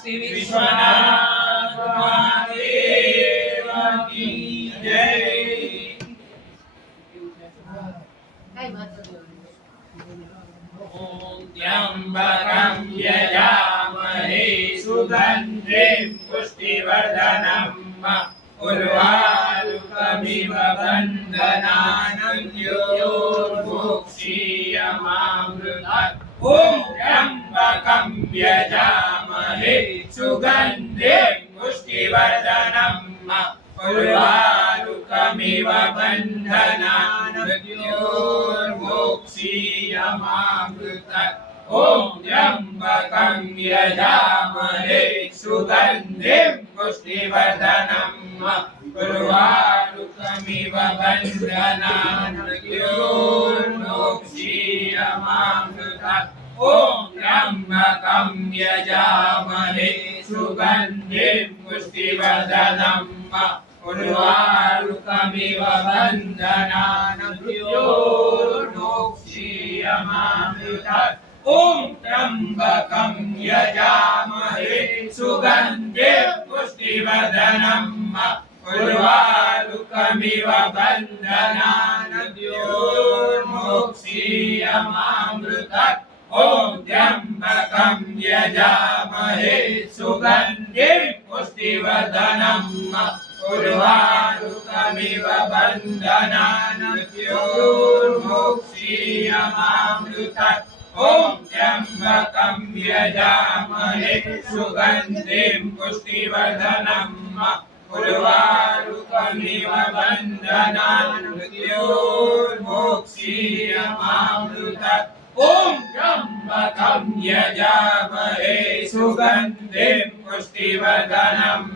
श्री विश्वनाथ महादेव की जय। ओम त्र्यंबकं यजामहे सुगन्धिं पुष्टिवर्धनम् उर्वारुकमिव बन्धनान् ॐ त्र्यंबकं यजामहे सुगन्धिं पुष्टिवर्धनम् उर्वारुकमिव बन्धनान् मृत्योर्मोक्षीयमामृतात्। ॐ त्र्यंबकं यजामहे सुगन्धिं पुष्टिवर्धनम् उर्वारुकमिव बन्धनान् मृत्योर्मोक्षीयमामृतात्। ॐ त्र्यंबकं यजामहे सुगन्धिं पुष्टिवर्धनम् उर्वारुकमिव बन्धनान् मृत्योर्मोक्षीयमामृतात्। ॐ त्र्यंबकं यजामहे सुगन्धिं पुष्टिवर्धनम् उर्वारुकमिव बन्धनान् मृत्योर्मोक्षीयमामृतात्। ॐ त्र्यंबकं यजामहे सुगन्धिं पुष्टिवर्धनम् उर्वारुकमिव बन्धनान् मृत्योर्मोक्षीयमामृतात्। ॐ त्र्यंबकं यजामहे सुगन्धिं पुष्टिवर्धनम् उर्वारुकमिव बन्धनान् मृत्योर्मोक्षीयमामृतात्। ॐ त्र्यंबकं यजामहे सुगन्धिं पुष्टिवर्धनम्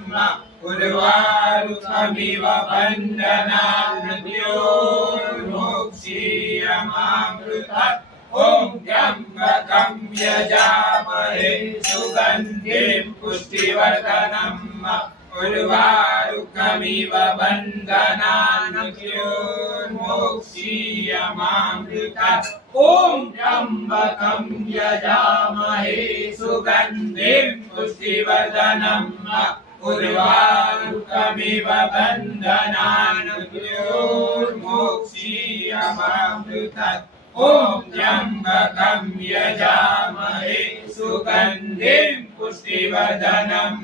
उर्वारुकमिव बन्धनान् मृत्योर्मोक्षीयमामृतात्। ॐ त्र्यंबकं यजामहे सुगन्धिं पुष्टिवर्धनम् उर्वारुकमिव बन्धनान् मृत्योर्मोक्षीयमामृतात्। ॐ त्र्यंबकं यजामहे सुगन्धिं पुष्टिवर्धनम् उर्वारुकमिव बन्धनान् मृत्योर्मोक्षीयमामृतात्। ॐ त्र्यंबकं यजामहे सुगन्धिं पुष्टिवर्धनम्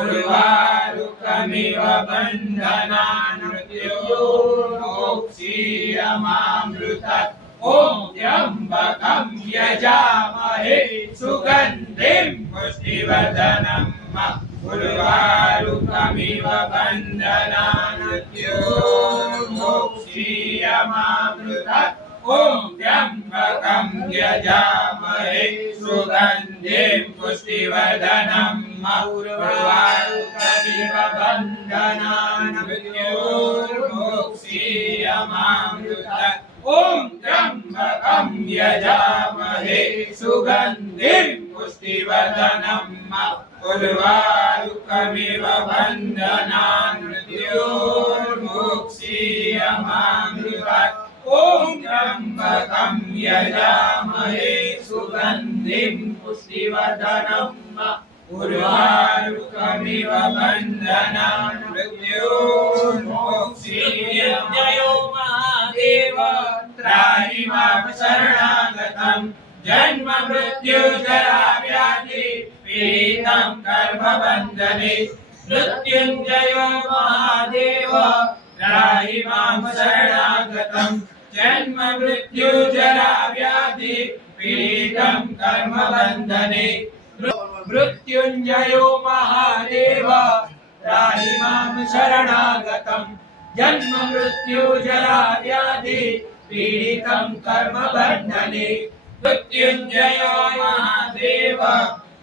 उर्वारुकमिव बन्धनान् मृत्योर्मोक्षीयमामृतात्। ॐ त्र्यंबकं यजामहे सुगन्धिं पुष्टिवर्धनम् उर्वारुकमिव बन्धनान् मृत्योर्मोक्षीयमामृतात्। ॐ त्र्यंबकं यजामहे सुगन्धिं पुष्टिवर्धनम् उर्वारुकमिव बन्धनान् मृत्योर्मोक्षीयमामृतात्। ॐ त्र्यंबकं यजामहे सुगन्धिं पुष्टिवर्धनम् उर्वारुकमिव बन्धनान् मृत्योर्मोक्षीयमामृतात्। ॐ त्र्यंबकं यजामहे सुगन्धिं पुष्टिवर्धनम् उर्वारुकमिव बन्धनान् मृत्योर्मोक्षीयमामृतात्। महादेव त्राहि मां शरणागतं जन्म मृत्यु जरा व्याधि पीडितं कर्मबन्धने। मृत्युञ्जयो महादेव त्राहि मां शरणागतं जन्म मृत्यु जरा व्याधि पीडितं कर्मबन्धने। मृत्युञ्जयो महादेव त्राहि मां शरणागतं जन्म मृत्यु जरा व्याधि पीडितं कर्मबन्धने। मृत्युञ्जयो महादेव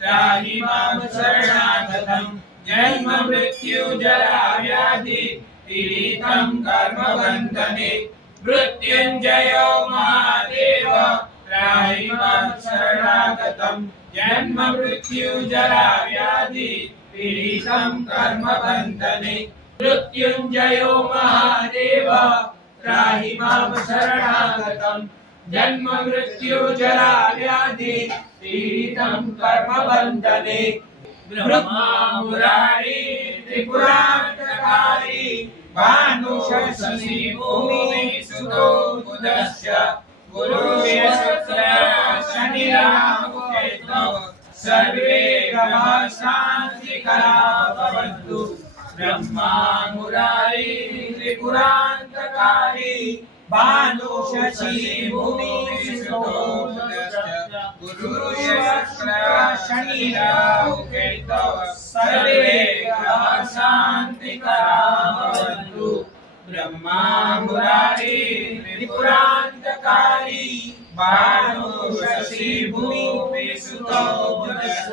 त्राहि मां शरणागतं जन्म मृत्यु जरा व्याधि पीडितं कर्मबन्धने। मृत्युञ्जयो महादेव त्राहि मां शरणागतं जन्म मृत्यु जरा व्याधि पीडितं कर्मबन्धने। मृत्युञ्जयो महादेव त्राहि मां शरणागतं जन्म मृत्यु जरा व्याधि पीडितं कर्मबन्धने। ब्रह्मा मुरारी त्रिपुरान्तकारी भानुशशि भूमिसुतो बुधश्च गुरुर्शुक्रः शनिराहु केतुः सर्वे ग्रहाः शान्तिकराः भवन्तु ब्रह्मा मुरारी त्रिपुरान्तकारी भानुशशि भूमिसुतो बुधश्च गुरुर्शुक्रः शनिराहु केतुः सर्वे ग्रहाः शान्तिकराः भवन्तु ब्रह्मा मुरारी त्रिपुरान्तकारी भानुशशि भूमिसुतो बुधश्च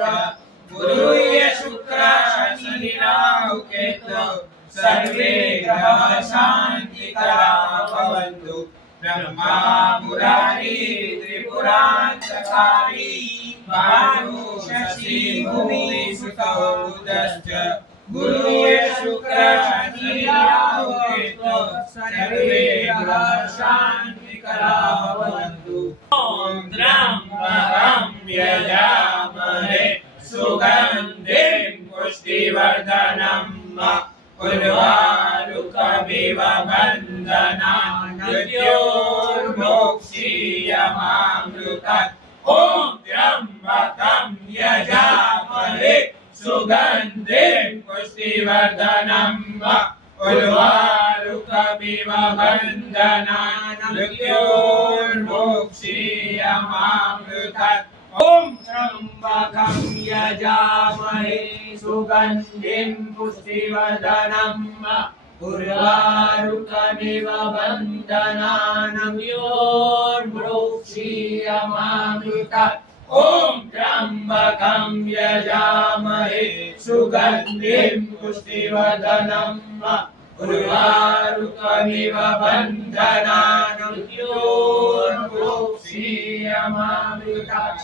गुरुर्शुक्रः शनिराहु केतुः सर्वे ग्रहाः शान्तिकराः भवन्तु ब्रह्मा मुरारी त्रिपुरान्तकारी भानुशशि भूमिसुतो बुधश्च गुरुर्शुक्रः शनिराहु केतुः सर्वे ग्रहाः शान्तिकराः भवन्तु ॐ त्र्यम्बकं यजामहे सुगन्धिं पुष्टिवर्धनं उर्वारुकमिव बन्धनान् मृत्योर्मोक्षीयमामृतात् ॐ त्र्यम्बकं यजामहे सुगन्धिं पुष्टिवर्धनं उर्वारुकमिव बन्धनान् मृत्योर्मोक्षीयमामृतात् ॐ त्र्यम्बकं यजामहे सुगन्धिं पुष्टिवर्धनं उर्वारुकमिव बन्धनान् मृत्योर्मोक्षीयमामृतात् ॐ त्र्यम्बकं यजामहे सुगन्धिं पुष्टिवर्धनं उर्वारुकमिव बन्धनान् मृत्योर्मोक्षीयमामृतात्